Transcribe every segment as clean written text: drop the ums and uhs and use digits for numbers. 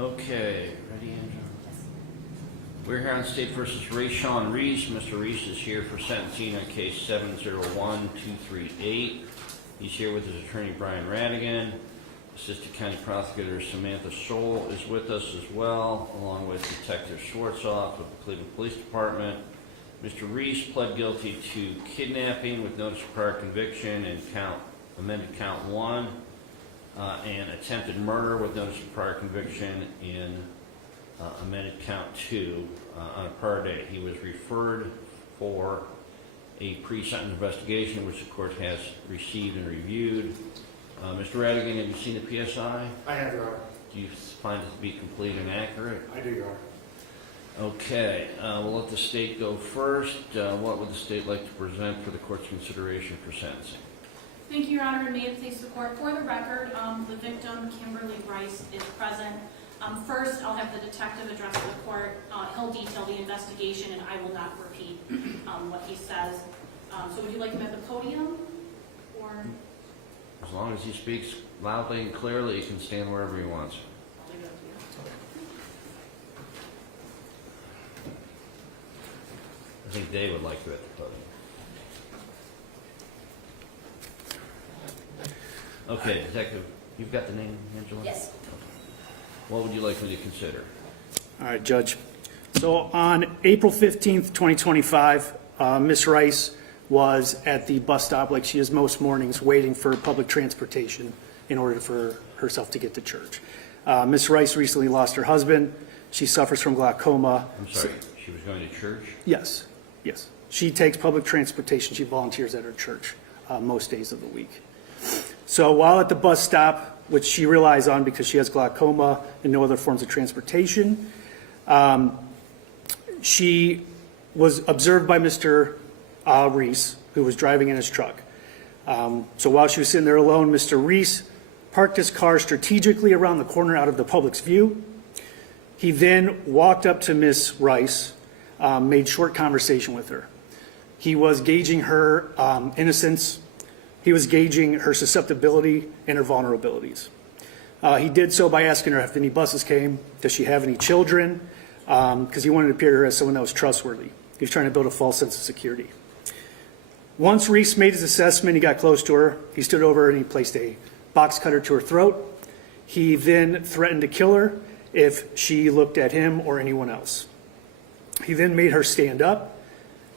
Okay, ready, Angela? We're here on State versus Rayshawn Reese. Mr. Reese is here for sentencing on case 701-238. He's here with his attorney, Brian Radigan. Assistant County Prosecutor Samantha Scholl is with us as well, along with Detective Schwartzoff with the Cleveland Police Department. Mr. Reese pled guilty to kidnapping with notice of prior conviction and amended count 1, and attempted murder with notice of prior conviction in amended count 2 on a prior date. He was referred for a pre-sentence investigation, which the court has received and reviewed. Mr. Radigan, have you seen the PSI? I have, Your Honor. Do you find it to be complete and accurate? I do, Your Honor. Okay, we'll let the state go first. What would the state like to present for the court's consideration for sentencing? Thank you, Your Honor, and may it please the court. For the record, the victim, Kimberly Rice, is present. First, I'll have the detective address the court. He'll detail the investigation, and I will not repeat what he says. So would you like him at the podium? Or? As long as he speaks loudly and clearly, he can stand wherever he wants. I'll leave it up to you. I think Dave would like you at the podium. Okay, Detective, you've got the name, Angela? Yes. What would you like me to consider? All right, Judge. So on April 15th, 2025, Ms. Rice was at the bus stop like she is most mornings, waiting for public transportation in order for herself to get to church. Ms. Rice recently lost her husband. She suffers from glaucoma. I'm sorry, she was going to church? Yes, yes. She takes public transportation. She volunteers at her church most days of the week. So while at the bus stop, which she relies on because she has glaucoma and no other forms of transportation, she was observed by Mr. Reese, who was driving in his truck. So while she was sitting there alone, Mr. Reese parked his car strategically around the corner out of the public's view. He then walked up to Ms. Rice, made short conversation with her. He was gauging her innocence. He was gauging her susceptibility and her vulnerabilities. He did so by asking her if any buses came, does she have any children, because he wanted to appear to her as someone that was trustworthy. He was trying to build a false sense of security. Once Reese made his assessment, he got close to her. He stood over her and he placed a box cutter to her throat. He then threatened to kill her if she looked at him or anyone else. He then made her stand up,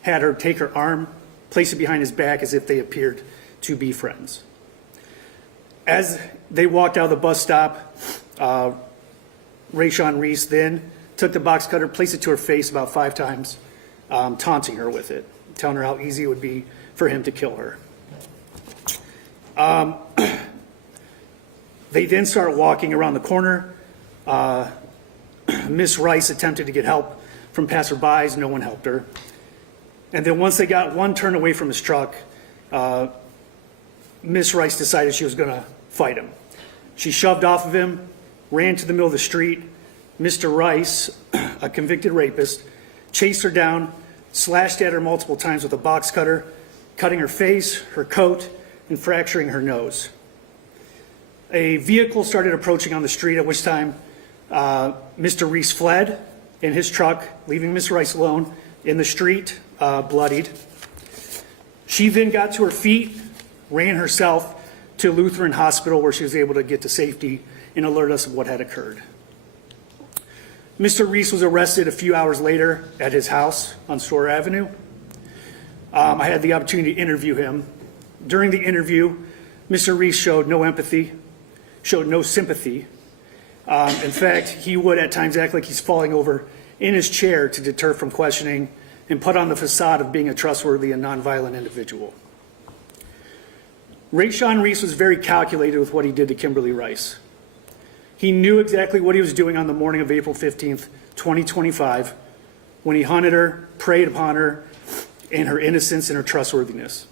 had her take her arm, place it behind his back as if they appeared to be friends. As they walked out of the bus stop, Rayshawn Reese then took the box cutter, placed it to her face about 5 times, taunting her with it, telling her how easy it would be for him to kill her. They then start walking around the corner. Miss Rice attempted to get help from passerbys. No one helped her. And then once they got one turn away from his truck, Miss Rice decided she was going to fight him. She shoved off of him, ran to the middle of the street. Mr. Rice, a convicted rapist, chased her down, slashed at her multiple times with a box cutter, cutting her face, her coat, and fracturing her nose. A vehicle started approaching on the street, at which time Mr. Reese fled in his truck, leaving Miss Rice alone in the street, bloodied. She then got to her feet, ran herself to Lutheran Hospital, where she was able to get to safety and alert us of what had occurred. Mr. Reese was arrested a few hours later at his house on Store Avenue. I had the opportunity to interview him. During the interview, Mr. Reese showed no empathy, showed no sympathy. In fact, he would at times act like he's falling over in his chair to deter from questioning and put on the facade of being a trustworthy and nonviolent individual. Rayshawn Reese was very calculated with what he did to Kimberly Rice. He knew exactly what he was doing on the morning of April 15th, 2025, when he hunted her, preyed upon her, and her innocence and her trustworthiness.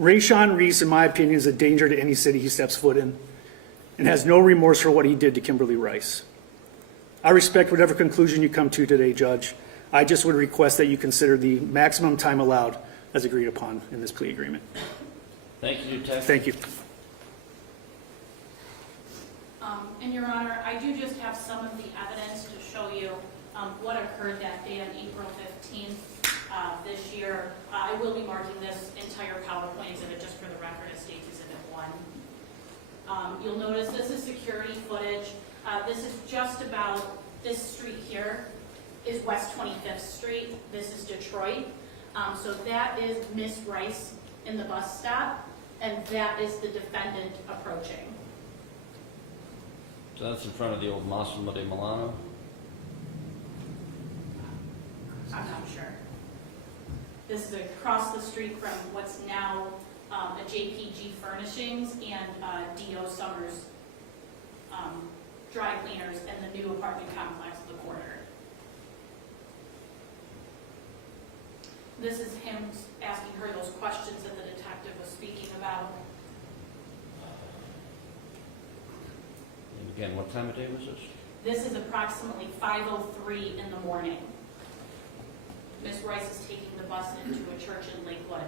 Rayshawn Reese, in my opinion, is a danger to any city he steps foot in and has no remorse for what he did to Kimberly Rice. I respect whatever conclusion you come to today, Judge. I just would request that you consider the maximum time allowed as agreed upon in this plea agreement. Thank you, Detective. Thank you. And Your Honor, I do just have some of the evidence to show you what occurred that day on April 15th this year. I will be marking this entire PowerPoint exhibit just for the record as State's Exhibit 1. You'll notice this is security footage. This is just about this street here is West 25th Street. This is Detroit. So that is Miss Rice in the bus stop, and that is the defendant approaching. So that's in front of the old Massimo de Milano? I'm not sure. This is across the street from what's now a JPG Furnishings and D.O. Summers Dry Cleaners and the new apartment complex of the corner. This is him asking her those questions that the detective was speaking about. And again, what time of day was this? This is approximately 5:03 in the morning. Miss Rice is taking the bus into a church in Lakewood.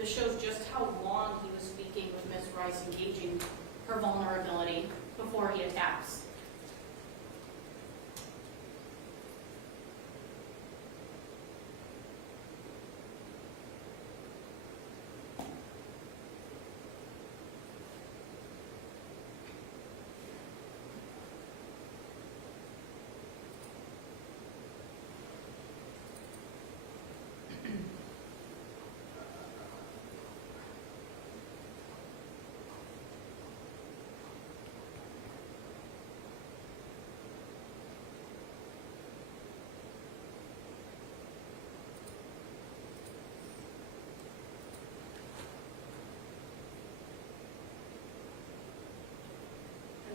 This shows just how long he was speaking with Miss Rice, engaging her vulnerability before he attacks.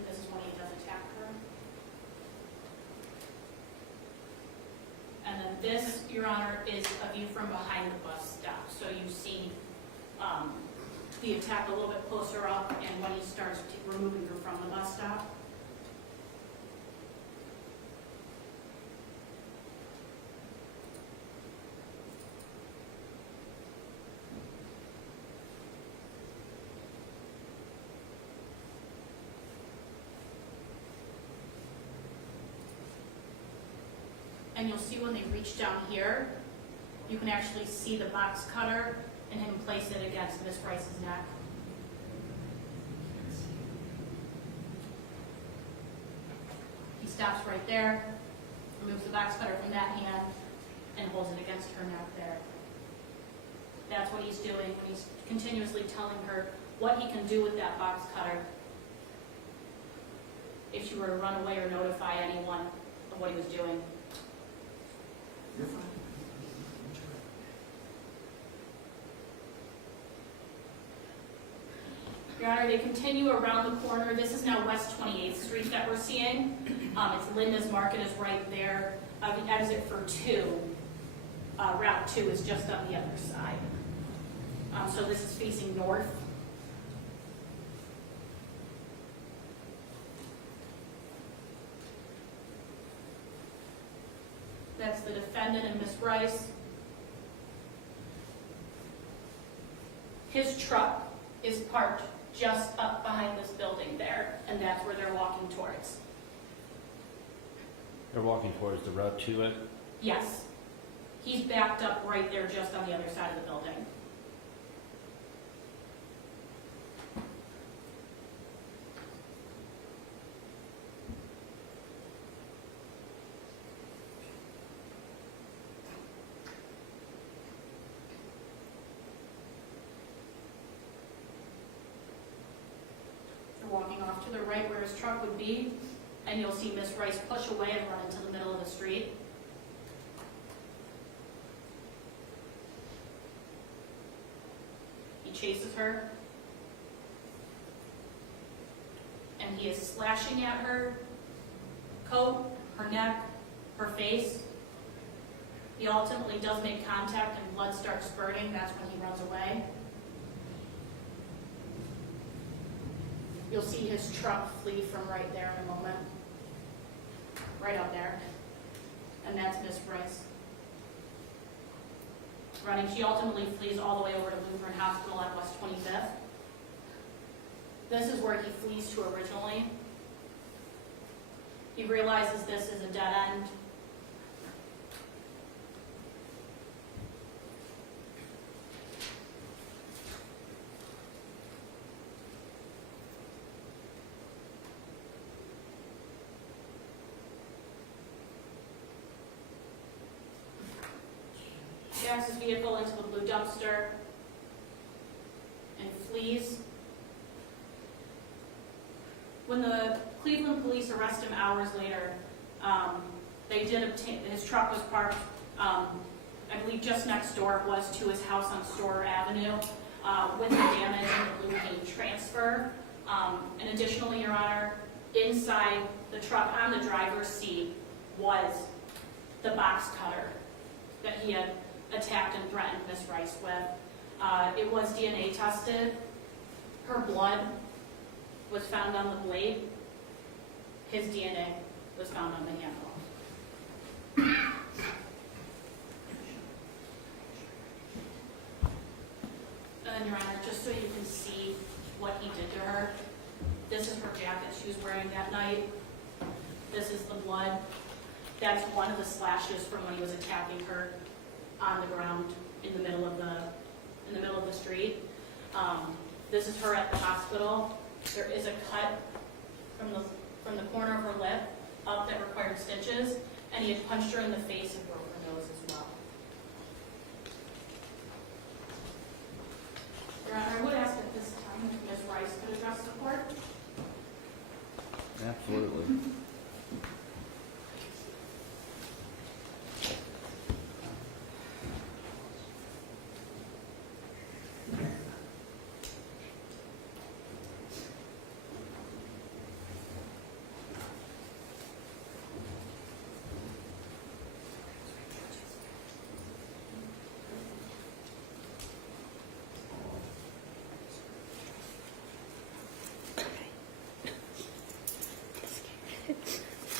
This is when he does attack her. And then this, Your Honor, is a view from behind the bus stop. So you see the attack a little bit closer up and when he starts removing her from the bus stop. And you'll see when they reach down here, you can actually see the box cutter and him place it against Miss Rice's neck. He stops right there, removes the box cutter from that hand, and holds it against her neck there. That's what he's doing when he's continuously telling her what he can do with that box cutter if she were to run away or notify anyone of what he was doing. You're fine. Your Honor, they continue around the corner. This is now West 28th Street that we're seeing. It's Linda's Market is right there. The exit for Route 2 is just on the other side. So this is facing north. That's the defendant and Miss Rice. His truck is parked just up behind this building there, and that's where they're walking towards. They're walking towards the Route 2 exit? Yes. He's backed up right there just on the other side of the building. Walking off to the right where his truck would be, and you'll see Miss Rice push away and run into the middle of the street. He chases her, and he is slashing at her coat, her neck, her face. He ultimately does make contact and blood starts spurting. That's when he runs away. You'll see his truck flee from right there in a moment. Right up there. And that's Miss Bryce. Running. She ultimately flees all the way over to Lutheran Hospital at West 25th. This is where he flees to originally. He realizes this is a dead end. He backs his vehicle into the blue dumpster and flees. When the Cleveland police arrest him hours later, they did obtain, his truck was parked, I believe just next door it was to his house on Storer Avenue, with the damage and the blue paint transfer. And additionally, Your Honor, inside the truck on the driver's seat was the box cutter that he had attacked and threatened Miss Rice with. It was DNA tested. Her blood was found on the blade. His DNA was found on the handle. And Your Honor, just so you can see what he did to her, this is her jacket she was wearing that night. This is the blood. That's one of the slashes from when he was attacking her on the ground in the middle of the street. This is her at the hospital. There is a cut from the corner of her lip up that required stitches, and he had punched her in the face and broke her nose as well. Your Honor, I would ask at this time if Ms. Rice could address the court. Absolutely.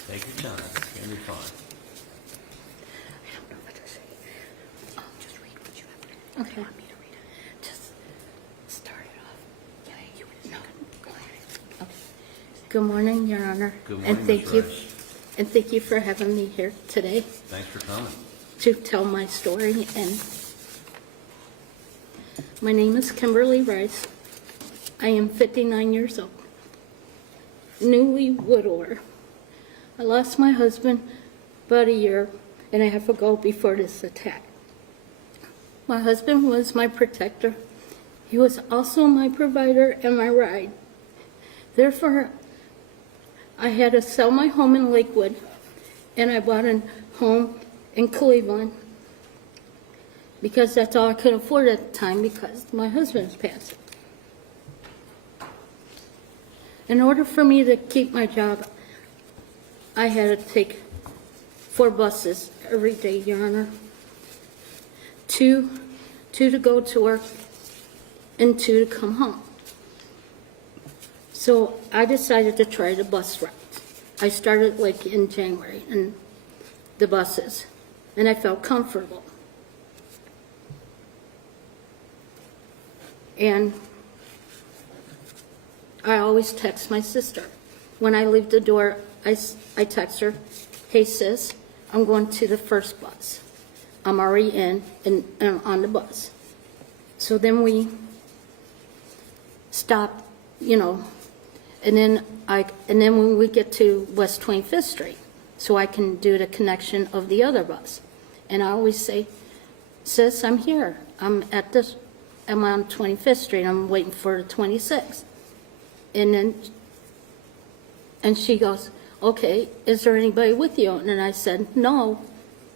Take your time. It's going to be fine. I don't know what to say. Just read what you have. Okay. You want me to read it? Just start it off. Yeah, you would. No. Go ahead. Okay. Good morning, Your Honor. Good morning, and thank Ms. you. Rice. And thank you for having me here today Thanks for coming. to tell my story. And my name is Kimberly Rice. I am 59 years old. Newly widower. I lost my husband about a year and a half ago before this attack. My husband was my protector. He was also my provider and my ride. Therefore, I had to sell my home in Lakewood, and I bought a home in Cleveland because that's all I could afford at the time because my husband's passed. In order for me to keep my job, I had to take 4 buses every day, Your Honor. 2 to go to work and 2 to come home. So I decided to try the bus route. I started like in January in the buses, and I felt comfortable. And I always text my sister. When I leave the door, I text her, hey sis, I'm going to the first bus. I'm already in and I'm on the bus. So then we stop, and then when we get to West 25th Street, so I can do the connection of the other bus. And I always say, sis, I'm here. I'm on 25th Street. I'm waiting for the 26th. And she goes, okay, is there anybody with you? And I said, no,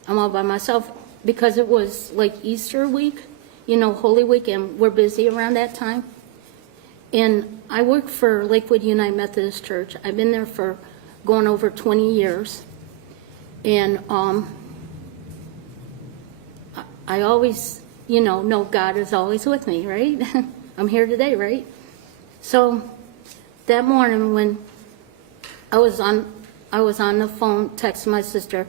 I'm all by myself, because it was like Easter week, Holy Week, and we're busy around that time. And I work for Lakewood United Methodist Church. I've been there for going over 20 years. And I always, know God is always with me, right? I'm here today, right? So that morning when I was on the phone texting my sister,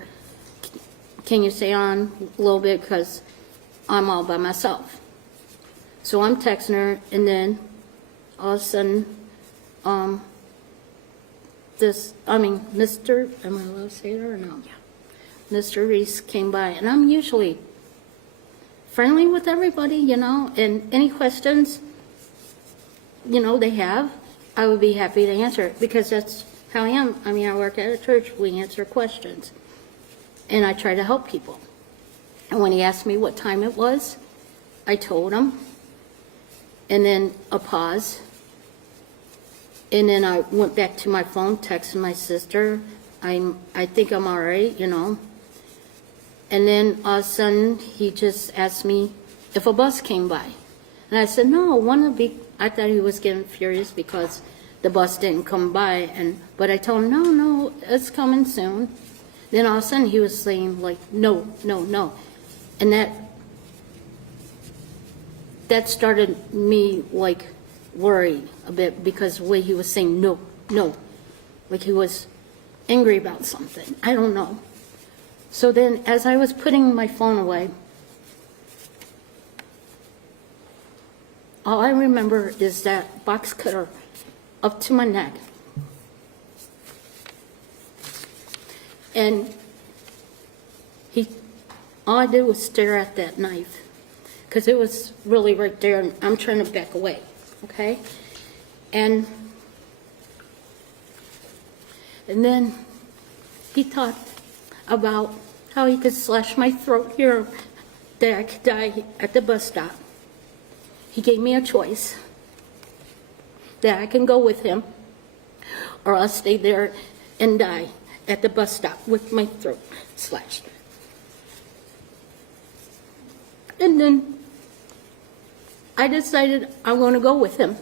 can you stay on a little bit because I'm all by myself. So I'm texting her, and then all of a sudden, Mr. Am I allowed to say it or no? Yeah. Mr. Reese came by, and I'm usually friendly with everybody, and any questions, they have, I would be happy to answer it because that's how I am. I work at a church, we answer questions, and I try to help people. And when he asked me what time it was, I told him, and then a pause, and then I went back to my phone, texted my sister, I think I'm all right, And then all of a sudden, he just asked me if a bus came by. And I said, no, I thought he was getting furious because the bus didn't come by. But I told him, no, it's coming soon. Then all of a sudden, he was saying, like, no. And that started me, like, worry a bit because the way he was saying no. Like he was angry about something. I don't know. So then, as I was putting my phone away, all I remember is that box cutter up to my neck. And all I did was stare at that knife because it was really right there, and I'm trying to back away, okay? And then he talked about how he could slash my throat here, that I could die at the bus stop. He gave me a choice, that I can go with him, or I'll stay there and die at the bus stop with my throat slashed. And then I decided I'm going to go with him.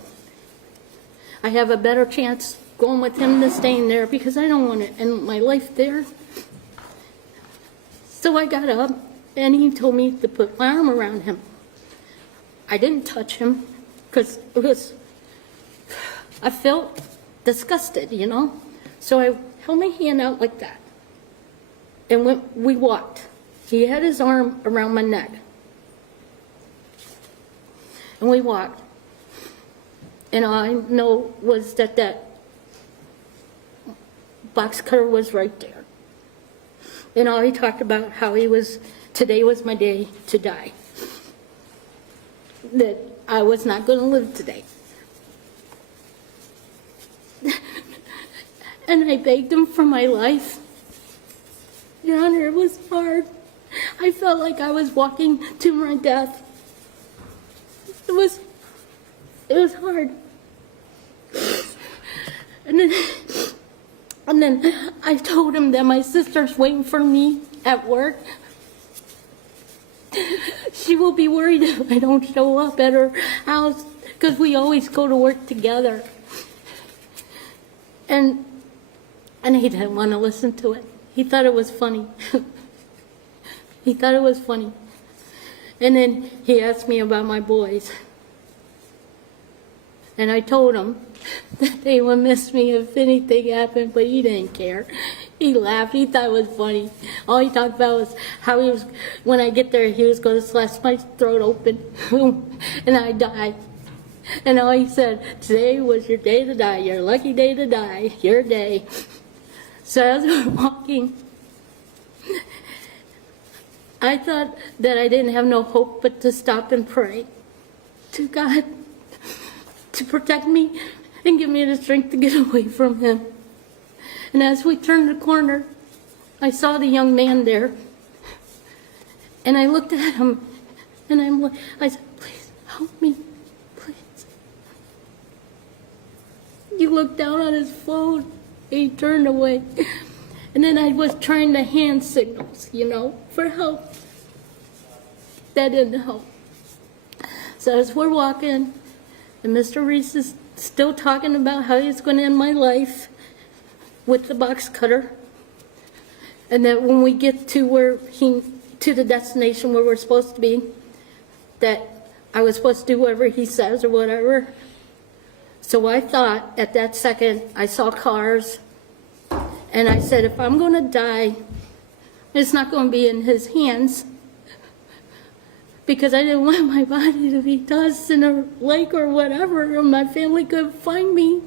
I have a better chance going with him than staying there because I don't want to end my life there. So I got up, and he told me to put my arm around him. I didn't touch him because I felt disgusted, So I held my hand out like that. And we walked. He had his arm around my neck. And we walked. And all I know was that box cutter was right there. And all he talked about how today was my day to die. That I was not going to live today. And I begged him for my life. Your Honor, it was hard. I felt like I was walking to my death. It was hard. And then I told him that my sister's waiting for me at work. She will be worried if I don't show up at her house because we always go to work together. And he didn't want to listen to it. He thought it was funny. He thought it was funny. And then he asked me about my boys. And I told him that they would miss me if anything happened, but he didn't care. He laughed. He thought it was funny. All he talked about was how when I get there, he was going to slash my throat open, and I'd die. And all he said, today was your day to die, your lucky day to die, your day. So as we were walking, I thought that I didn't have no hope but to stop and pray to God to protect me and give me the strength to get away from him. And as we turned the corner, I saw the young man there. And I looked at him, and I said, please help me, please. He looked down on his phone, and he turned away. And then I was trying to hand signals, for help. That didn't help. So as we're walking, and Mr. Reese is still talking about how he's going to end my life with the box cutter. And that when we get to to the destination where we're supposed to be, that I was supposed to do whatever he says or whatever. So I thought at that second, I saw cars, and I said, if I'm going to die, it's not going to be in his hands, because I didn't want my body to be tossed in a lake or whatever, and my family couldn't find me.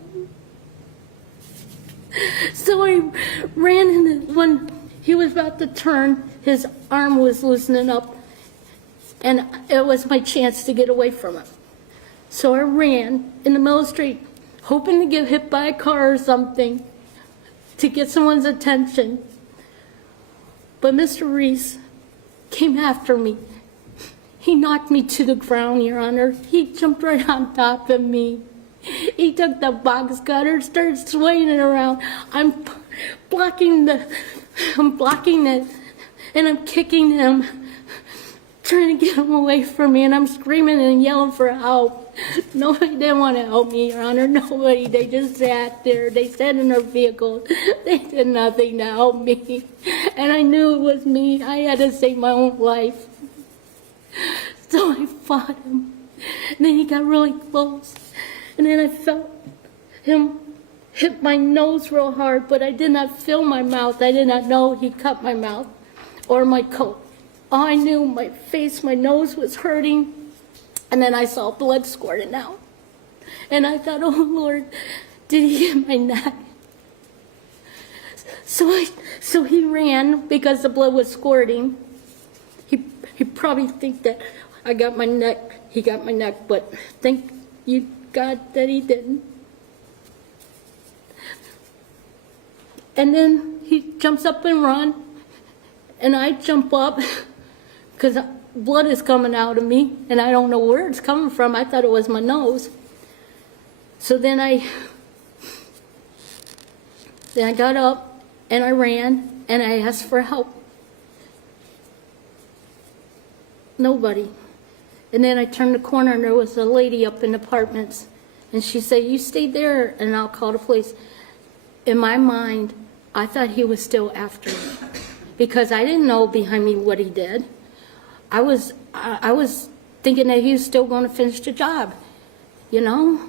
So I ran, and when he was about to turn, his arm was loosening up, and it was my chance to get away from him. So I ran in the middle of the street, hoping to get hit by a car or something to get someone's attention. But Mr. Reese came after me. He knocked me to the ground, Your Honor. He jumped right on top of me. He took the box cutter, started swinging it around. I'm blocking it, and I'm kicking him, trying to get him away from me, and I'm screaming and yelling for help. Nobody didn't want to help me, Your Honor. Nobody. They just sat there. They sat in their vehicle. They did nothing to help me. And I knew it was me. I had to save my own life. So I fought him. And then he got really close. And then I felt him hit my nose real hard, but I did not feel my mouth. I did not know he cut my mouth or my coat. All I knew, my face, my nose was hurting. And then I saw blood squirting out. And I thought, oh, Lord, did he hit my neck? So he ran because the blood was squirting. He probably think that I got my neck, he got my neck, but thank you, God, that he didn't. And then he jumps up and runs, and I jump up because blood is coming out of me, and I don't know where it's coming from. I thought it was my nose. So then I got up, and I ran, and I asked for help. Nobody. And then I turned the corner, and there was a lady up in apartments, and she said, you stay there, and I'll call the police. In my mind, I thought he was still after me, because I didn't know behind me what he did. I was thinking that he was still going to finish the job, you know?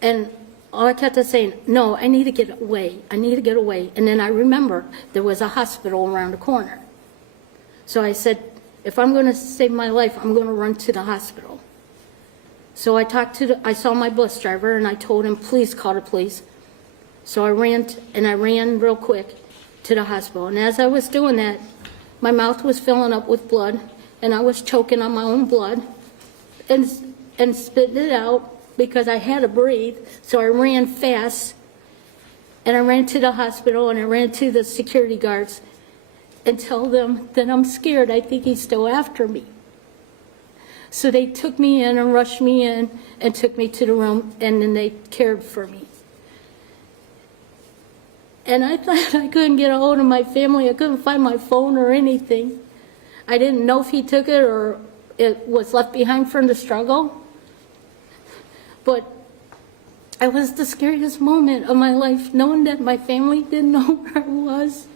And all I kept saying, no, I need to get away. I need to get away. And then I remember there was a hospital around the corner. So I said, if I'm going to save my life, I'm going to run to the hospital. So I saw my bus driver, and I told him, please call the police. So I ran real quick to the hospital. And as I was doing that, my mouth was filling up with blood, and I was choking on my own blood and spitting it out because I had to breathe. So I ran fast, and I ran to the hospital, and I ran to the security guards and tell them that I'm scared. I think he's still after me. So they took me in and rushed me in and took me to the room, and then they cared for me. And I thought I couldn't get a hold of my family. I couldn't find my phone or anything. I didn't know if he took it or it was left behind from the struggle. But it was the scariest moment of my life, knowing that my family didn't know where I was.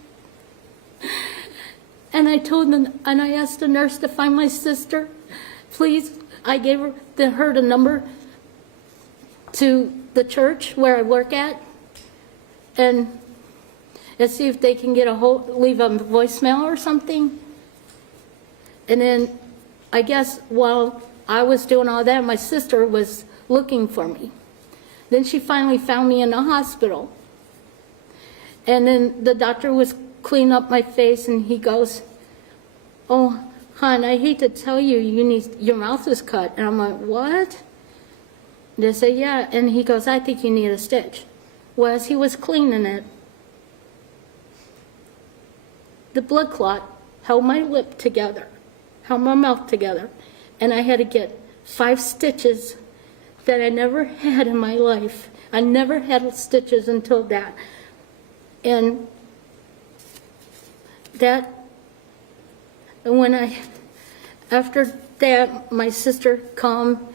And I told them, and I asked the nurse to find my sister. Please, I gave her the number to the church where I work at, and see if they can leave a voicemail or something. And then I guess while I was doing all that, my sister was looking for me. Then she finally found me in the hospital. And then the doctor was cleaning up my face, and he goes, oh, hon, I hate to tell you, your mouth is cut. And I'm like, what? They say, yeah. And he goes, I think you need a stitch. Well, as he was cleaning it, the blood clot held my lip together, held my mouth together, and I had to get 5 stitches that I never had in my life. I never had stitches until that. And after that, my sister come,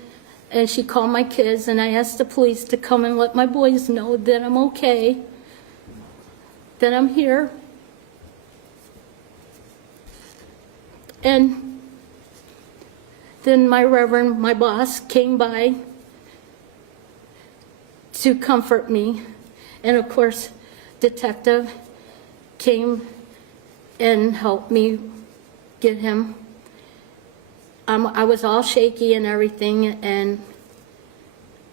And she called my kids, and I asked the police to come and let my boys know that I'm okay, that I'm here. And then my reverend, my boss, came by to comfort me. And of course, detective came and helped me get him. I was all shaky and everything, and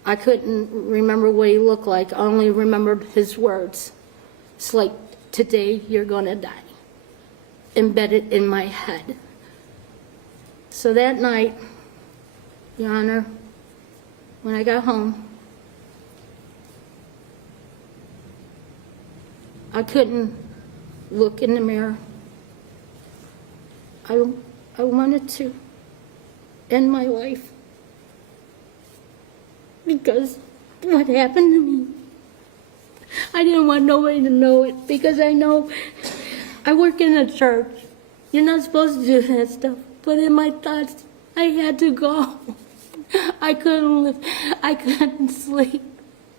I couldn't remember what he looked like. I only remembered his words. It's like, today you're gonna die, embedded in my head. So that night, Your Honor, when I got home, I couldn't look in the mirror. I wanted to end my life because what happened to me. I didn't want nobody to know it because I know I work in a church. You're not supposed to do that stuff. But in my thoughts, I had to go. I couldn't live. I couldn't sleep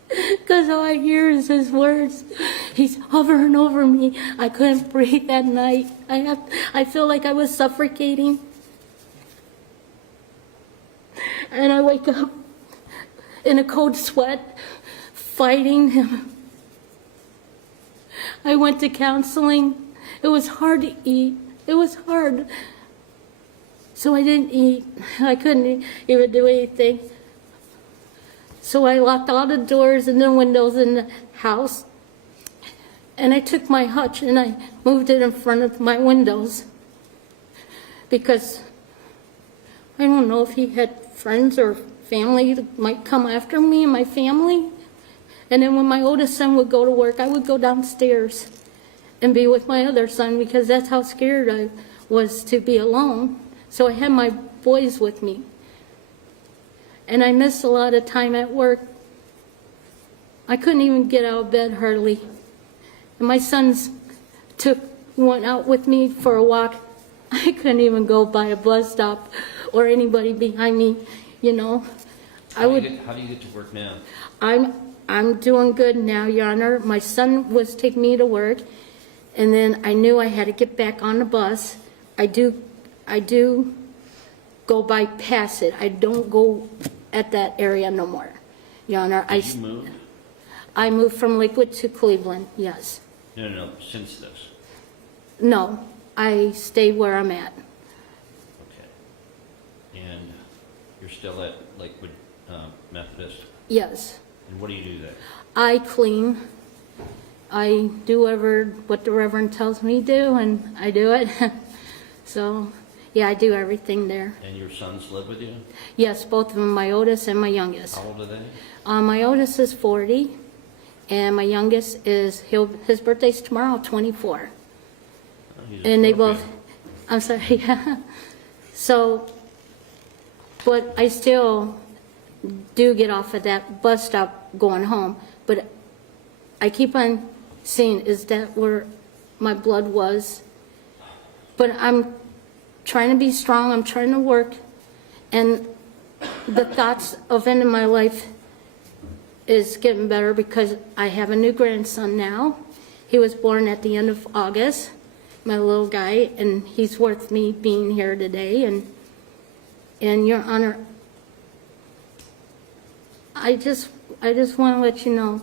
because all I hear is his words. He's hovering over me. I couldn't breathe that night. I feel like I was suffocating. And I wake up in a cold sweat, fighting him. I went to counseling. It was hard to eat. It was hard. So I didn't eat. I couldn't even do anything. So I locked all the doors and the windows in the house. And I took my hutch and I moved it in front of my windows. Because I don't know if he had friends or family that might come after me and my family. And then when my oldest son would go to work, I would go downstairs and be with my other son because that's how scared I was to be alone. So I had my boys with me. And I missed a lot of time at work. I couldn't even get out of bed hardly. And my sons went out with me for a walk. I couldn't even go by a bus stop or anybody behind me, you know. How do you get to work now? I'm doing good now, Your Honor. My son was taking me to work, and then I knew I had to get back on the bus. I do go by past it. I don't go at that area no more, Your Honor. Did you move? I moved from Lakewood to Cleveland, yes. No, since this. No, I stay where I'm at. Okay. And you're still at Lakewood Methodist? Yes. And what do you do there? I clean. I do what the Reverend tells me to do, and I do it. So, yeah, I do everything there. And your sons live with you? Yes, both of them, my oldest and my youngest. How old are they? My oldest is 40, and my youngest his birthday's tomorrow, 24. Oh, he's And they appropriate. both, I'm sorry, yeah. So, but I still do get off at that bus stop going home. But I keep on saying, is that where my blood was? But I'm trying to be strong, I'm trying to work, and the thoughts of ending my life is getting better because I have a new grandson now. He was born at the end of August, my little guy, and he's worth me being here today. And Your Honor, I just want to let you know,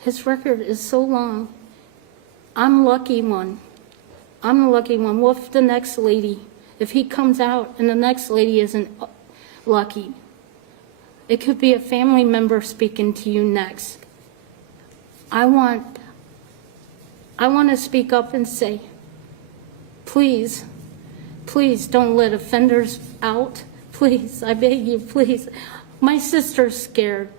his record is so long. I'm lucky one. I'm the lucky one. What if the next lady, if he comes out and the next lady isn't lucky? It could be a family member speaking to you next. I want to speak up and say, please, please don't let offenders out. Please, I beg you, please. My sister's scared.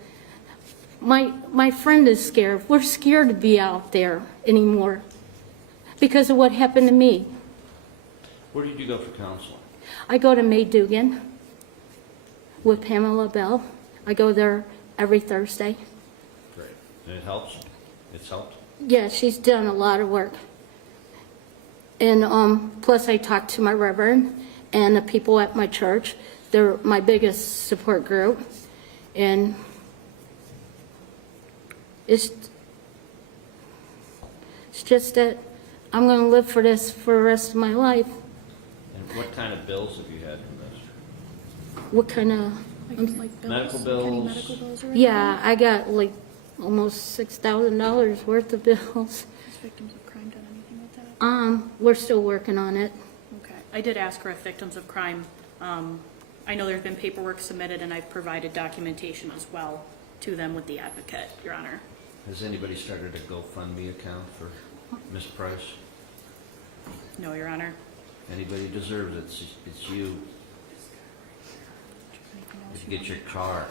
My friend is scared. We're scared to be out there anymore because of what happened to me. Where did you go for counseling? I go to May Dugan with Pamela Bell. I go there every Thursday. Great. And it helps? It's helped? Yeah, she's done a lot of work. And plus I talked to my reverend and the people at my church. they're my biggest support group. And it's just that I'm going to live for this for the rest of my life. And what kind of bills have you had from this? What kind of, Like bills, Medical any bills? medical bills or yeah, I got like almost $6,000 worth of bills. Has victims of crime done anything with that? We're still working on it. Okay. I did ask her if victims of crime, I know there's been paperwork submitted and I've provided documentation as well to them with the advocate, Your Honor. Has anybody started a GoFundMe account for Miss Price? No, Your Honor. Anybody deserves it, it's you. Anything else If you you get want? your car.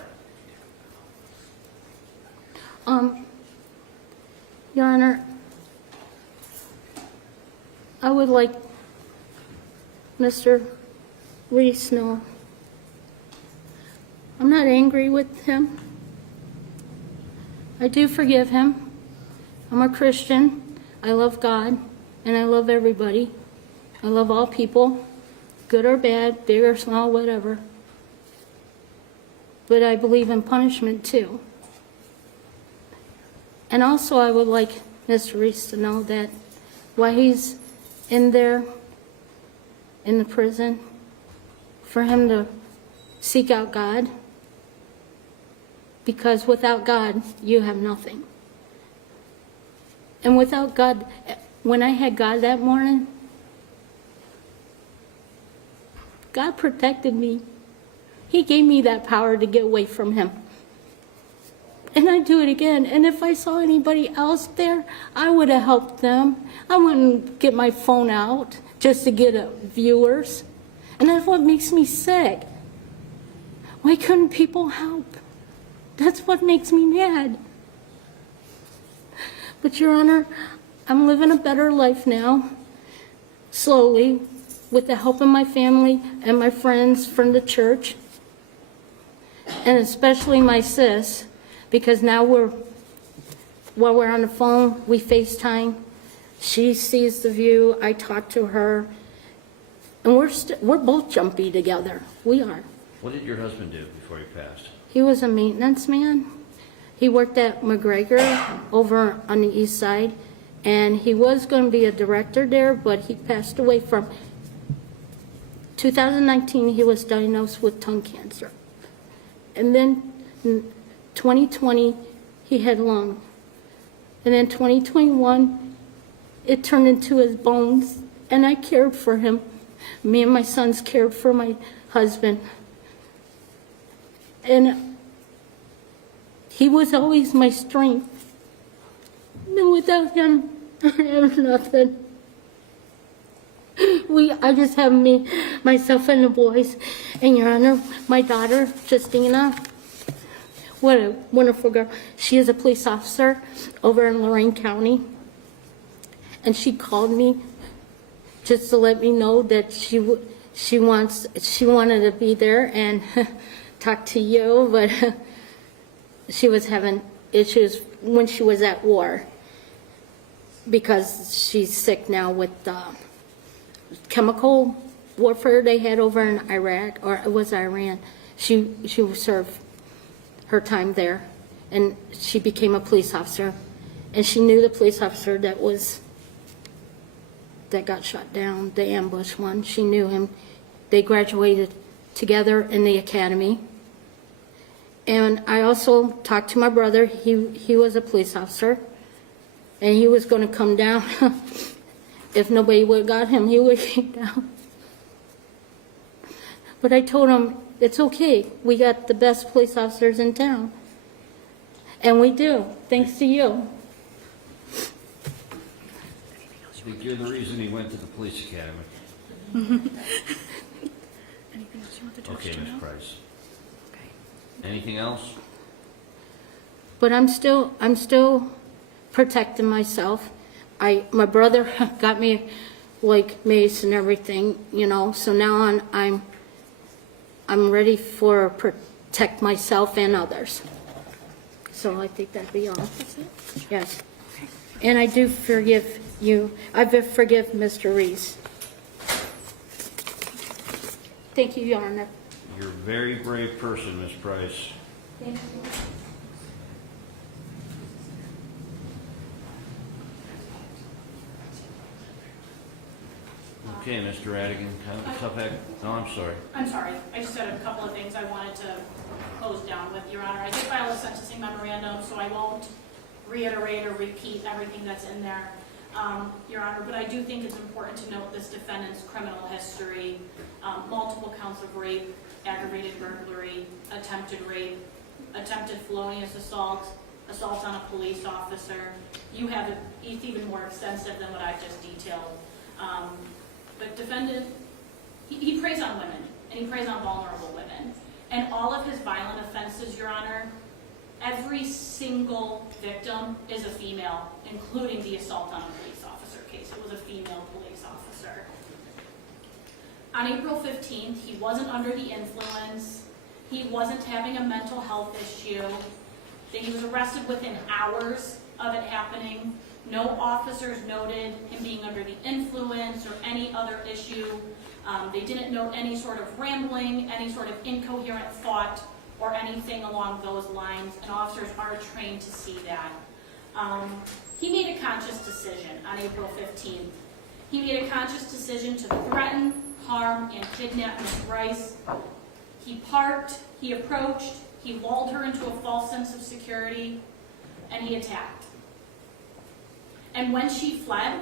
Your Honor, I would like Mr. Reese know I'm not angry with him. I do forgive him. I'm a Christian. I love God, and I love everybody. I love all people, good or bad, big or small, whatever. But I believe in punishment too. And also, I would like Mr. Reese to know that while he's in there, in the prison, for him to seek out God, because without God, you have nothing. And without God, when I had God that morning, God protected me. He gave me that power to get away from him. And I'd do it again. And if I saw anybody else there, I would have helped them. I wouldn't get my phone out just to get viewers. And that's what makes me sick. Why couldn't people help? That's what makes me mad. But Your Honor, I'm living a better life now, slowly, with the help of my family and my friends from the church, and especially my sis, because now while we're on the phone, we FaceTime. She sees the view, I talk to her, and we're both jumpy together. We are. What did your husband do before he passed? He was a maintenance man. He worked at McGregor over on the east side, and he was going to be a director there, but he passed away from 2019. He was diagnosed with tongue cancer. And then in 2020, he had lung. And then 2021, it turned into his bones, and I cared for him. Me and my sons cared for my husband. And he was always my strength. And without him, I have nothing. I just have me, myself, and the boys. And Your Honor, my daughter, Justina, what a wonderful girl. She is a police officer over in Lorraine County. And she called me just to let me know that she wanted to be there and talk to you, but she was having issues when she was at war because she's sick now with chemical warfare they had over in Iraq, or it was Iran. She served her time there, and she became a police officer, and she knew the police officer that got shot down, the ambush one. She knew him. They graduated together in the academy. And I also talked to my brother. He was a police officer, and he was going to come down. If nobody would have got him, he would have came down. But I told him, it's okay. We got the best police officers in town. And we do, thanks to you. I think you're the reason he went to the police academy. Anything else you want the judge Okay, to Ms. know? Price. Okay. Anything else? But I'm still protecting myself. My brother got me like mace and everything, you know. So now I'm ready for protect myself and others. So I think that'd be all. That's it? Yes. And I do forgive you. I forgive Mr. Reese. Thank you, Your Honor. You're a very brave person, Ms. Price. Thank you. Okay, Mr. Radigan, kind of a tough act. No, I'm sorry. I'm sorry, I just had a couple of things I wanted to close down with, Your Honor. I did file a sentencing memorandum, so I won't reiterate or repeat everything that's in there, Your Honor, but I do think it's important to note this defendant's criminal history, multiple counts of rape, aggravated burglary, attempted felonious assault, assault on a police officer. It's even more extensive than what I've just detailed. But defendant, he preys on women, and he preys on vulnerable women. And all of his violent offenses, Your Honor, every single victim is a female, including the assault on a police officer case. It was a female police officer. On April 15th, he wasn't under the influence. He wasn't having a mental health issue. He was arrested within hours of it happening. No officers noted him being under the influence or any other issue. They didn't note any sort of rambling, any sort of incoherent thought, or anything along those lines, and officers are trained to see that. He made a conscious decision on April 15th. He made a conscious decision to threaten, harm, and kidnap Ms. Rice. He parked, he approached, he lulled her into a false sense of security, and he attacked. And when she fled,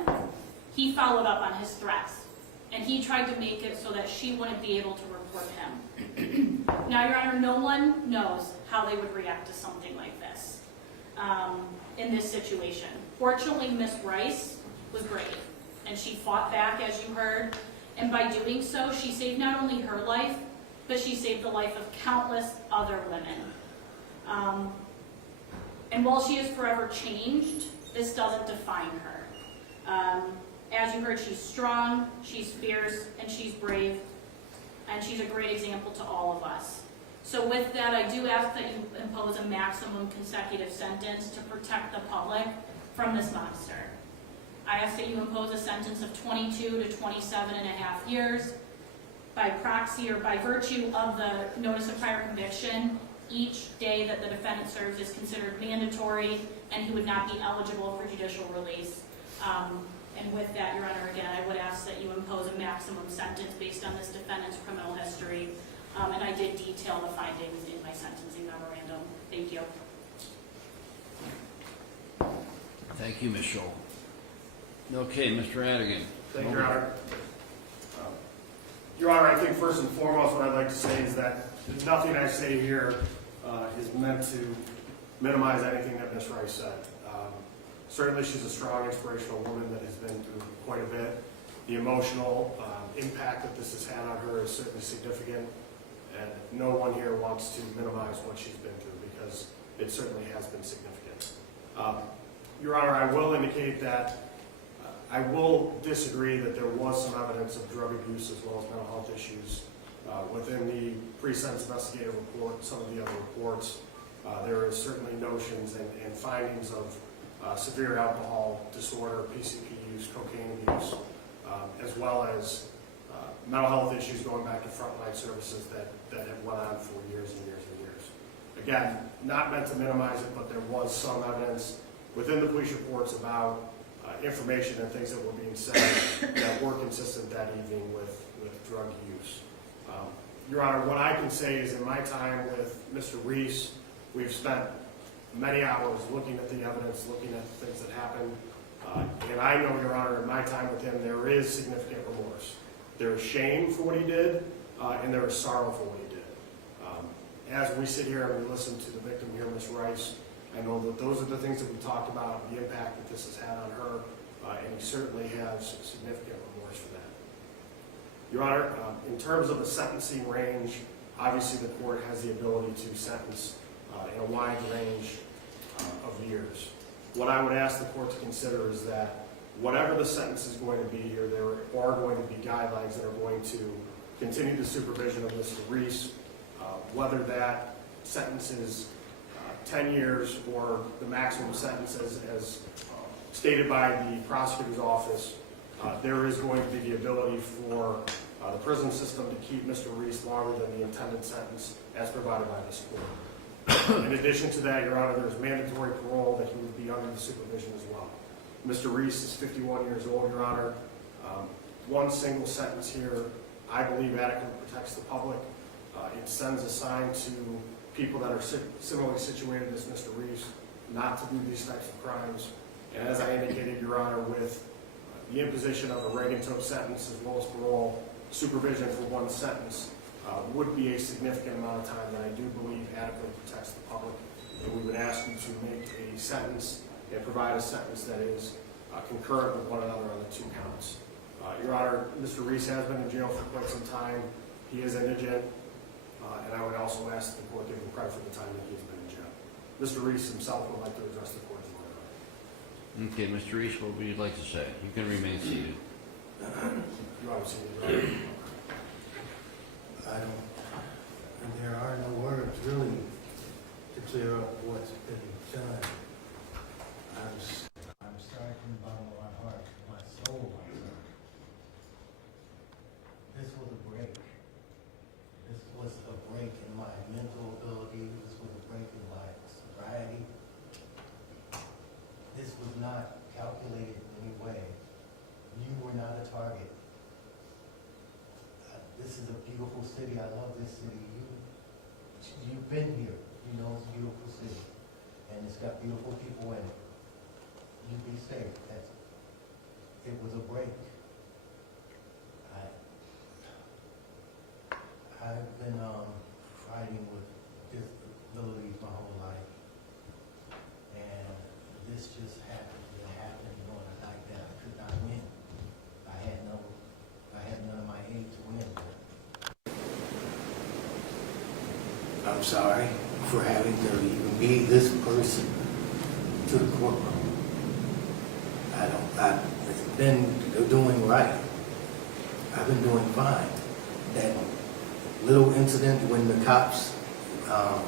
he followed up on his threats. And he tried to make it so that she wouldn't be able to report him. Now, Your Honor, no one knows how they would react to something like this in this situation. Fortunately, Ms. Rice was brave, and she fought back, as you heard. And by doing so, she saved not only her life, but she saved the life of countless other women. And while she is forever changed, this doesn't define her. As you heard, she's strong, she's fierce, and she's brave, and she's a great example to all of us. So with that, I do ask that you impose a maximum consecutive sentence to protect the public from this monster. I ask that you impose a sentence of 22 to 27 and a half years. By proxy or by virtue of the notice of prior conviction, each day that the defendant serves is considered mandatory, and he would not be eligible for judicial release. And with that, Your Honor, again, I would ask that you impose a maximum sentence based on this defendant's criminal history. And I did detail the findings in my sentencing memorandum. Thank you. Thank you, Ms. Scholl. Okay, Mr. Radigan. Thank you, Your Honor. Your Honor, I think first and foremost what I'd like to say is that nothing I say here is meant to minimize anything that Ms. Rice said. Certainly she's a strong, inspirational woman that has been through quite a bit. The emotional impact that this has had on her is certainly significant, and no one here wants to minimize what she's been through because it certainly has been significant. Your Honor, I will indicate that I will disagree that there was some evidence of drug abuse as well as mental health issues within the pre-sentence investigative report, some of the other reports. There is certainly notions and findings of severe alcohol disorder, PCP use, cocaine use, as well as mental health issues going back to frontline services that have went on for years and years and years. Again, not meant to minimize it, but there was some evidence within the police reports about information and things that were being said that were consistent that evening with drug use. Your Honor, what I can say is in my time with Mr. Reese, we've spent many hours looking at the evidence, looking at the things that happened. And I know, Your Honor, in my time with him, there is significant remorse. There is shame for what he did, and there is sorrow for what he did. As we sit here and we listen to the victim here, Ms. Rice, I know that those are the things that we talked about, the impact that this has had on her, and he certainly has significant remorse for that. Your Honor, in terms of the sentencing range, obviously the court has the ability to sentence in a wide range of years. What I would ask the court to consider is that whatever the sentence is going to be here, there are going to be guidelines that are going to continue the supervision of Mr. Reese, whether that sentence is 10 years or the maximum sentence as stated by the prosecutor's office. There is going to be the ability for the prison system to keep Mr. Reese longer than the intended sentence as provided by this court. In addition to that, Your Honor, there's mandatory parole that he would be under the supervision as well. Mr. Reese is 51 years old, Your Honor. One single sentence here, I believe, adequately protects the public. It sends a sign to people that are similarly situated as Mr. Reese not to do these types of crimes. And as I indicated, Your Honor, with the imposition of a ready-to sentence as well as parole, supervision for one sentence would be a significant amount of time that I do believe adequately protects the public. And we would ask you to make a sentence and provide a sentence that is concurrent with one another on the 2 counts. Your Honor, Mr. Reese has been in jail for quite some time. He is indigent, and I would also ask that the court give him credit for the time that he's been in jail. Mr. Reese himself would like to address the court as well. Okay, Mr. Reese, what would you like to say? You can remain seated. You want to see me? I don't, and there are no words really to clear up what's been done. I'm sorry from the bottom of my heart, my soul. I'm sorry. This was a break. This was a break in my mental ability. This was a break in my sobriety. This was not calculated in any way. You were not a target. This is a beautiful city. I love this city. You've been here. You know it's a beautiful city. And it's got beautiful people in it. You be safe. It was a break. I've been fighting with disabilities my whole life. And this just happened. It happened on a night that I could not win. I had none of my aid to win. I'm sorry for having to even be this person to the courtroom. I've been doing right. I've been doing fine. That little incident when the cops, how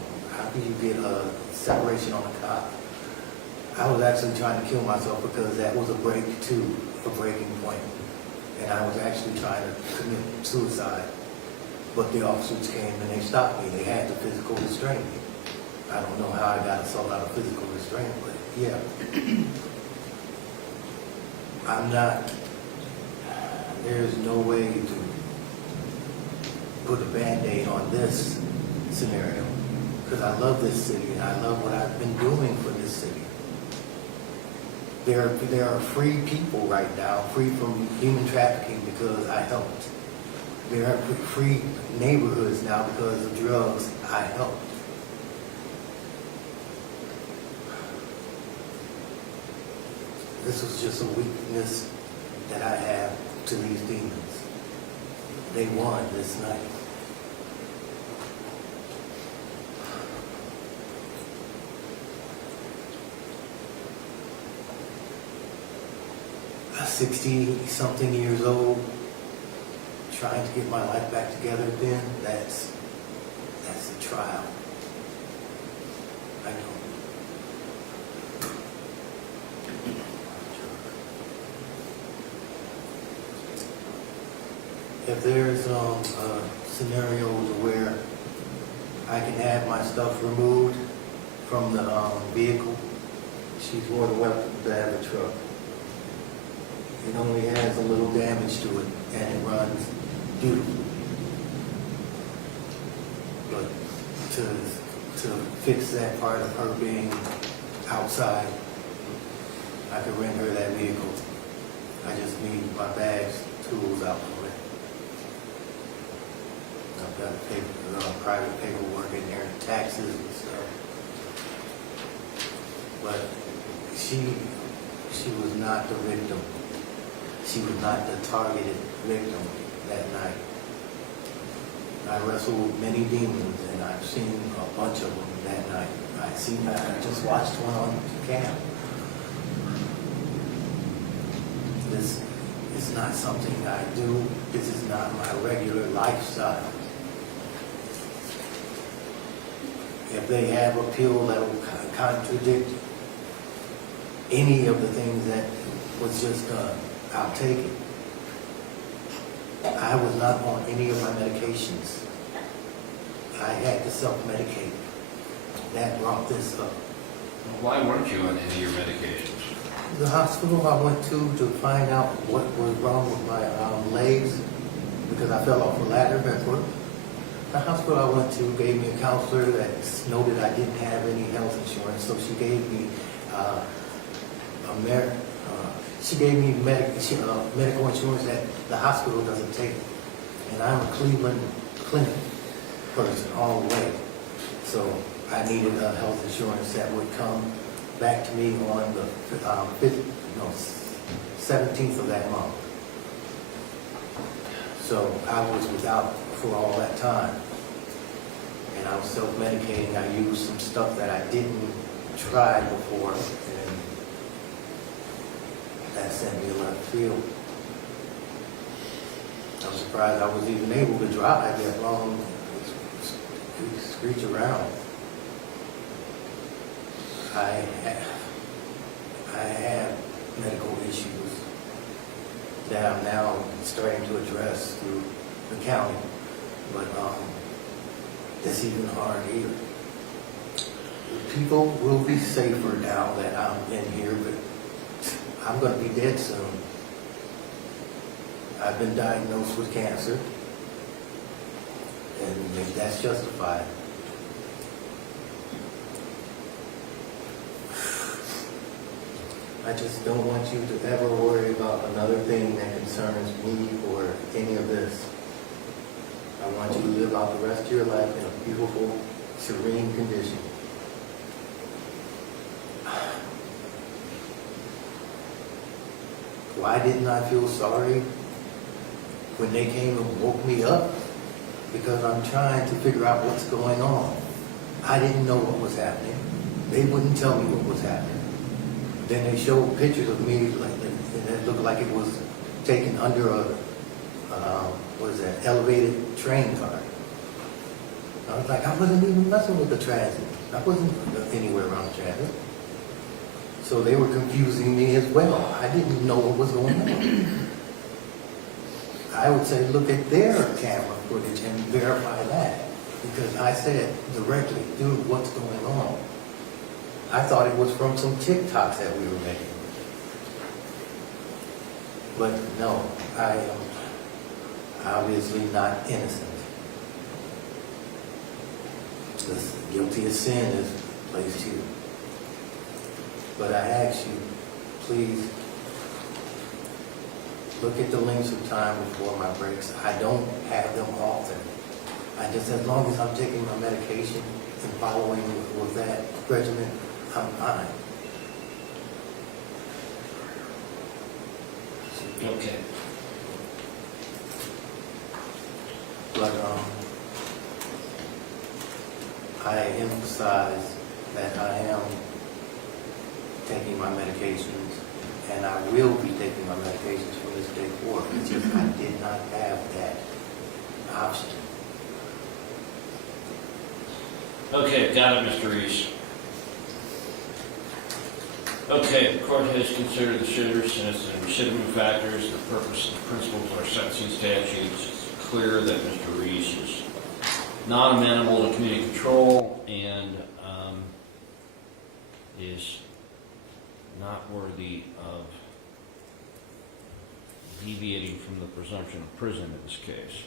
do you get a separation on a cop? I was actually trying to kill myself because that was a breaking point. And I was actually trying to commit suicide. But the officers came and they stopped me. They had to physical restrain me. I don't know how I got assault out of physical restraint, but yeah. There's no way to put a Band-Aid on this scenario because I love this city and I love what I've been doing for this city. There are free people right now, free from human trafficking because I helped. There are free neighborhoods now because of drugs I helped. This was just a weakness that I have to these demons. They won this night. I'm 60-something years old, trying to get my life back together then, that's a trial. I know. If there's a scenario where I can have my stuff removed from the vehicle, she's more than welcome to have a truck. It only has a little damage to it, and it runs beautifully. But to fix that part of her being outside, I could rent her that vehicle. I just need my bags, tools out for it. I've got private paperwork in there, taxes and stuff. But she was not the victim. She was not the targeted victim that night. I wrestled with many demons, and I've seen a bunch of them that night. I just watched one on cam. This is not something I do. This is not my regular lifestyle. If they have a pill that will contradict any of the things that was just done, I'll take it. I was not on any of my medications. I had to self-medicate. That brought this up. Why weren't you on any of your medications? The hospital I went to find out what was wrong with my legs, because I fell off a ladder at work. The hospital I went to gave me a counselor that noted I didn't have any health insurance, so she gave me medical insurance that the hospital doesn't take. And I'm a Cleveland Clinic person all the way, so I needed a health insurance that would come back to me on the 17th of that month. So I was without for all that time. And I was self-medicating. I used some stuff that I didn't try before, and that sent me a left field. I'm surprised I was even able to drive that long, screech around. I have medical issues that I'm now starting to address through the county, but it's even hard here. People will be safer now that I'm in here, but I'm going to be dead soon. I've been diagnosed with cancer, and maybe that's justified. I just don't want you to ever worry about another thing that concerns me or any of this. I want you to live out the rest of your life in a beautiful, serene condition. Why didn't I feel sorry when they came and woke me up? Because I'm trying to figure out what's going on. I didn't know what was happening. They wouldn't tell me what was happening. Then they showed pictures of me, and it looked like it was taken under a, elevated train car. I was like, I wasn't even messing with the transit. I wasn't anywhere around the transit. So they were confusing me as well. I didn't know what was going on. I would say, look at their camera footage and verify that. Because I said directly, dude, what's going on? I thought it was from some TikToks that we were making. But no, I am obviously not innocent. The guilty of sin is placed here. But I ask you, please, look at the lengths of time before my breaks. I don't have them often. I just, as long as I'm taking my medication and following with that regimen, I'm fine. Okay. But I emphasize that I am taking my medications, and I will be taking my medications from this day forward. It's just I did not have that option. Okay, got it, Mr. Reese. Okay, the court has considered the seriousness and recidivist factors, the purpose and principles of our sentencing statutes. It's clear that Mr. Reese is not amenable to community control and is not worthy of deviating from the presumption of prison in this case.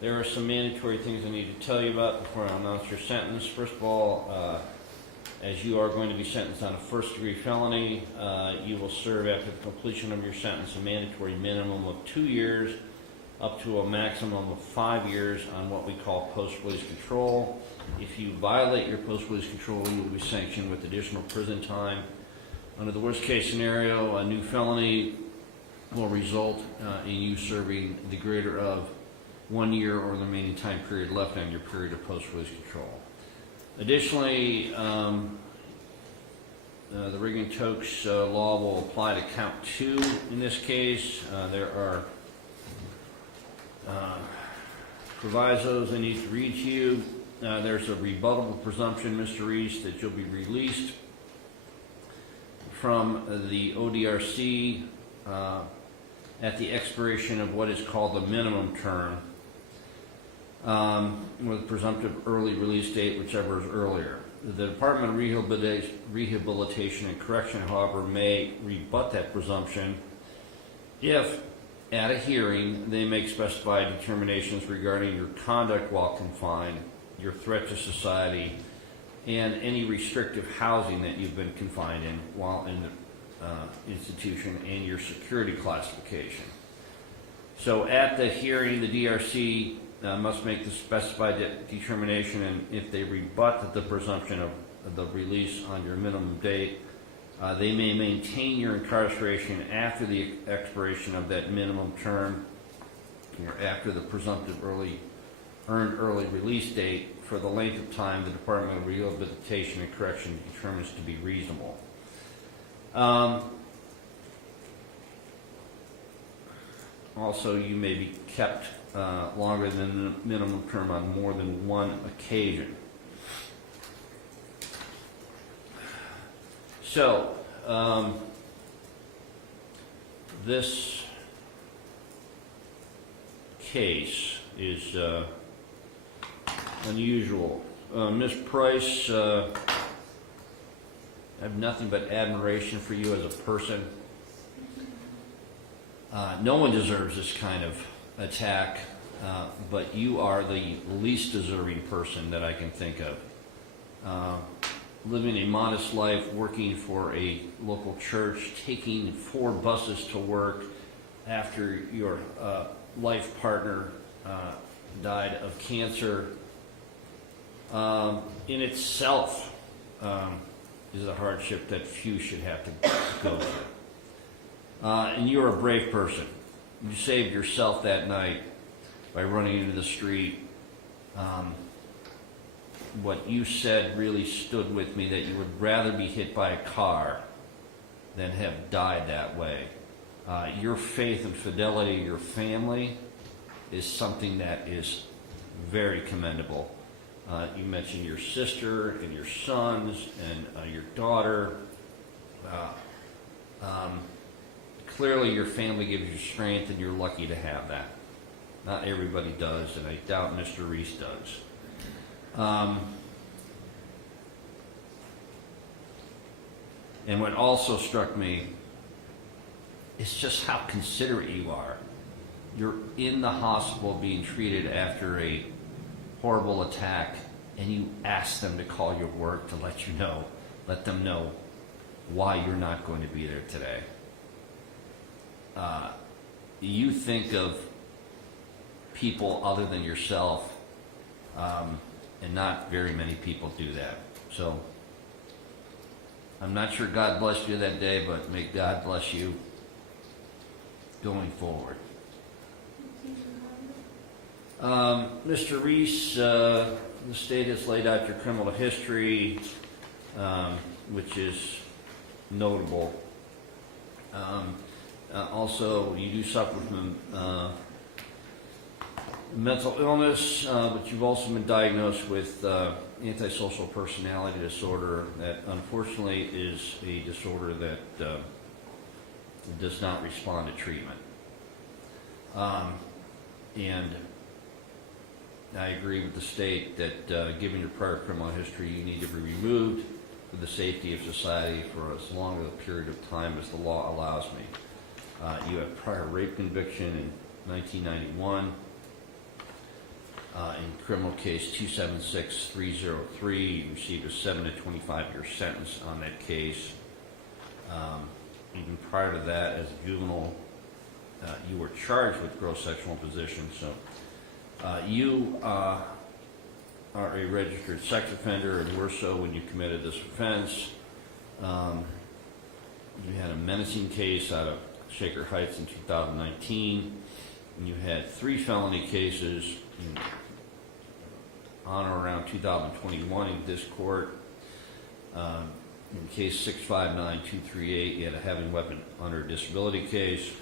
There are some mandatory things I need to tell you about before I announce your sentence. First of all, as you are going to be sentenced on a first-degree felony, you will serve after the completion of your sentence a mandatory minimum of 2 years up to a maximum of 5 years on what we call post-release control. If you violate your post-release control, you will be sanctioned with additional prison time. Under the worst-case scenario, a new felony will result in you serving the greater of 1 year or the remaining time period left on your period of post-release control. Additionally, the Rigging Tokes law will apply to count 2 in this case. There are provisos I need to read to you. There's a rebuttable presumption, Mr. Reese, that you'll be released from the ODRC at the expiration of what is called the minimum term, with presumptive early release date, whichever is earlier. The Department of Rehabilitation and Correction, however, may rebut that presumption if, at a hearing, they make specified determinations regarding your conduct while confined, your threat to society, and any restrictive housing that you've been confined in while in the institution, and your security classification. So at the hearing, the DRC must make the specified determination, and if they rebut the presumption of the release on your minimum date, they may maintain your incarceration after the expiration of that minimum term, or after the presumptive earned early release date, for the length of time the Department of Rehabilitation and Correction determines to be reasonable. Also, you may be kept longer than the minimum term on more than one occasion. So, this case is unusual. Ms. Price, I have nothing but admiration for you as a person. No one deserves this kind of attack, but you are the least deserving person that I can think of. Living a modest life, working for a local church, taking 4 buses to work after your life partner died of cancer, in itself is a hardship that few should have to go through. And you're a brave person. You saved yourself that night by running into the street. What you said really stood with me, that you would rather be hit by a car than have died that way. Your faith and fidelity to your family is something that is very commendable. You mentioned your sister and your sons and your daughter. Clearly your family gives you strength, and you're lucky to have that. Not everybody does, and I doubt Mr. Reese does. And what also struck me is just how considerate you are. You're in the hospital being treated after a horrible attack, and you ask them to call your work to let them know why you're not going to be there today. You think of people other than yourself, and not very many people do that. So I'm not sure God blessed you that day, but may God bless you going forward. Mr. Reese, the state has laid out your criminal history, which is notable. Also, you do suffer from mental illness, but you've also been diagnosed with antisocial personality disorder that unfortunately is a disorder that does not respond to treatment. And I agree with the state that given your prior criminal history, you need to be removed for the safety of society for as long a period of time as the law allows me. You have prior rape conviction in 1991. In criminal case 276303, you received a 7 to 25-year sentence on that case. Even prior to that, as a juvenile, you were charged with gross sexual imposition. So you are a registered sex offender, and were so when you committed this offense. You had a menacing case out of Shaker Heights in 2019. And you had 3 felony cases on or around 2021 in this court. In case 659238, you had a heavy weapon under disability case.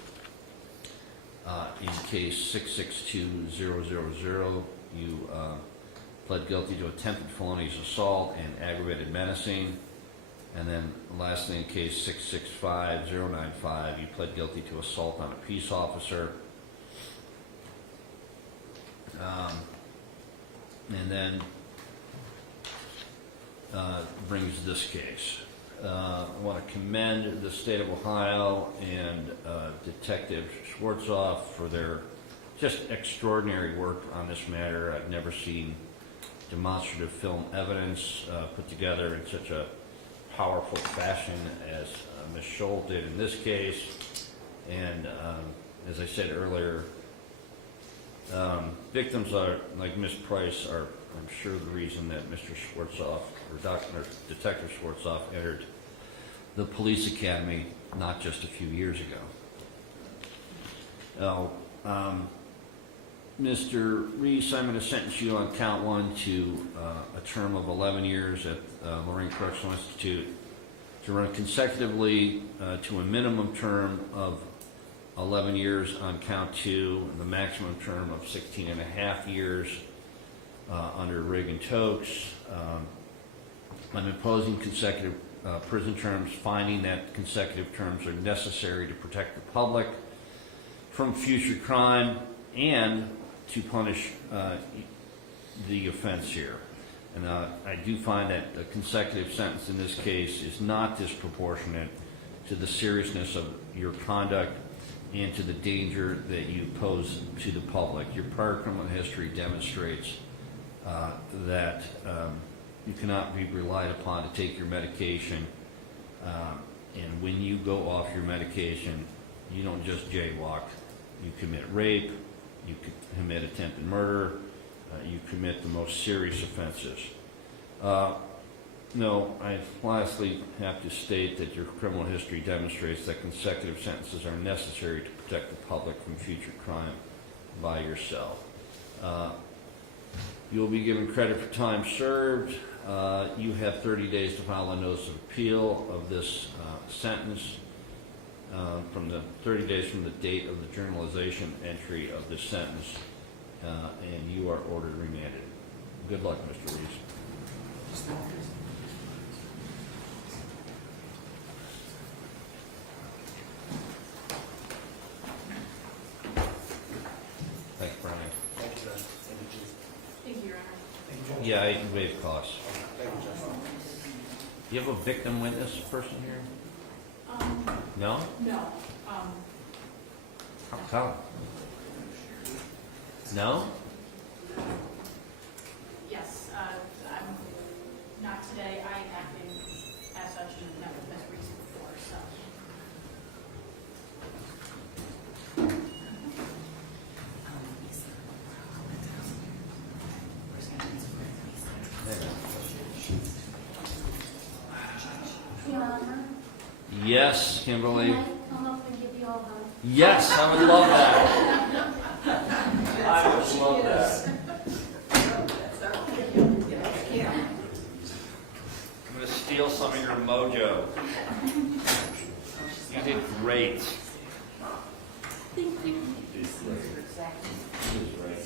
In case 662000, you pled guilty to attempted felonious assault and aggravated menacing. And then lastly, in case 665095, you pled guilty to assault on a peace officer. And then brings this case. I want to commend the state of Ohio and Detective Schwartzoff for their just extraordinary work on this matter. I've never seen demonstrative film evidence put together in such a powerful fashion as Ms. Scholl did in this case. And as I said earlier, victims are, like Ms. Price, are, I'm sure, the reason that Mr. Schwartzoff, or Detective Schwartzoff, entered the police academy not just a few years ago. Now, Mr. Reese, I'm going to sentence you on count 1 to a term of 11 years at Lorraine Correctional Institute, to run consecutively to a minimum term of 11 years on count 2, and the maximum term of 16 and a half years under Rigg and Tokes. I'm imposing consecutive prison terms, finding that consecutive terms are necessary to protect the public from future crime and to punish the offense here. And I do find that a consecutive sentence in this case is not disproportionate to the seriousness of your conduct and to the danger that you pose to the public. Your prior criminal history demonstrates that you cannot be relied upon to take your medication, and when you go off your medication, you don't just jaywalk. You commit rape, you commit attempted murder, you commit the most serious offenses. No, I lastly have to state that your criminal history demonstrates that consecutive sentences are necessary to protect the public from future crime by yourself. You'll be given credit for time served. You have 30 days to file a notice of appeal of this sentence from the 30 days from the date of the journalization entry of this sentence, and you are ordered remanded. Good luck, Mr. Reese. Thanks, Brian. Thank you, Judge. Thank you, Your Honor. Yeah, I can waive costs. Thank you, Judge. You have a victim witness person here? No? No, How come? No? yes, I'm not today. I have been as such and met with Ms. Reese before, so. Your Honor, Yes, Kimberly. can I come up and give you all a hug? Yes, I would love that. I would love that. I'm going to steal some of your mojo. You did great. Thank you. You did great.